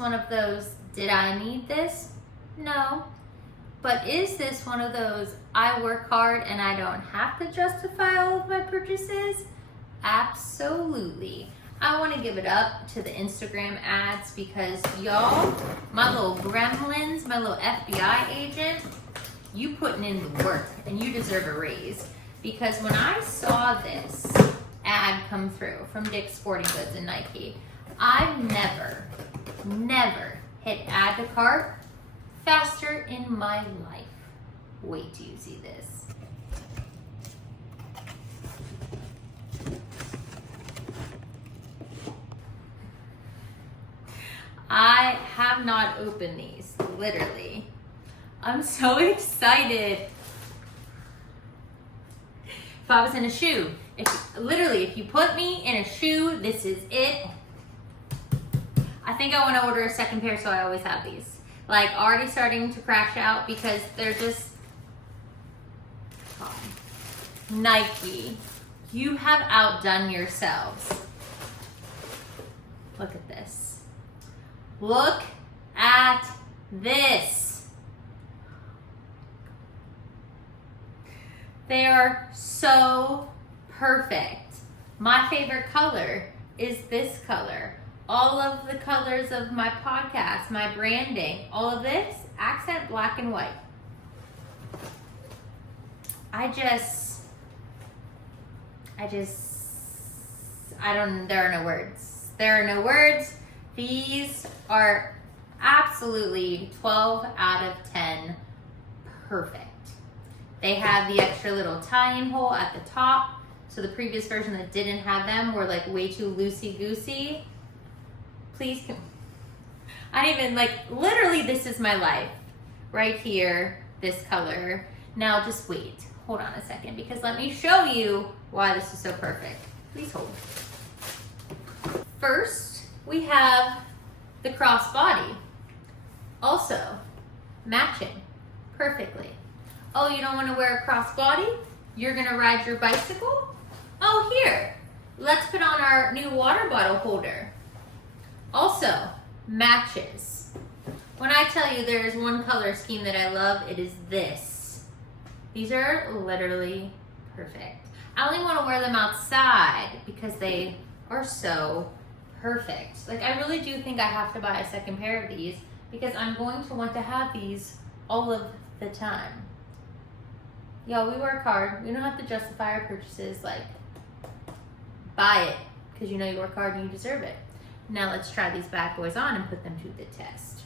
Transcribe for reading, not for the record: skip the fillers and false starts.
one of those, did I need this? No. But is this one of those, I work hard and I don't have to justify all of my purchases? Absolutely. I want to give it up to the Instagram ads because y'all, my little gremlins, my little FBI agent, you putting in the work and you deserve a raise. Because when I saw this ad come through from Dick's Sporting Goods and Nike, I've never hit add to cart faster in my life. Wait till you see this. I have not opened these, literally. I'm so excited. If I was in a shoe, if you put me in a shoe, this is it. I think I want to order a second pair so I always have these. Like already starting to crash out because they're just, Nike, you have outdone yourselves. Look at this. Look at this. They are so perfect. My favorite color is this color. All of the colors of my podcast, my branding, all of this, accent black and white. there are no words. There are no words. These are absolutely 12 out of 10 perfect. They have the extra little tie-in hole at the top. So the previous version that didn't have them were like way too loosey-goosey. Please, I didn't even literally this is my life. Right here, this color. Now just wait, hold on a second, because let me show you why this is so perfect. Please hold. First, we have the crossbody. Also, matching perfectly. Oh, you don't want to wear a crossbody? You're gonna ride your bicycle? Oh, here, let's put on our new water bottle holder. Also, matches. When I tell you there is one color scheme that I love, it is this. These are literally perfect. I only want to wear them outside because they are so perfect. I really do think I have to buy a second pair of these because I'm going to want to have these all of the time. Y'all, we work hard. We don't have to justify our purchases. Buy it because you know you work hard and you deserve it. Now let's try these bad boys on and put them to the test.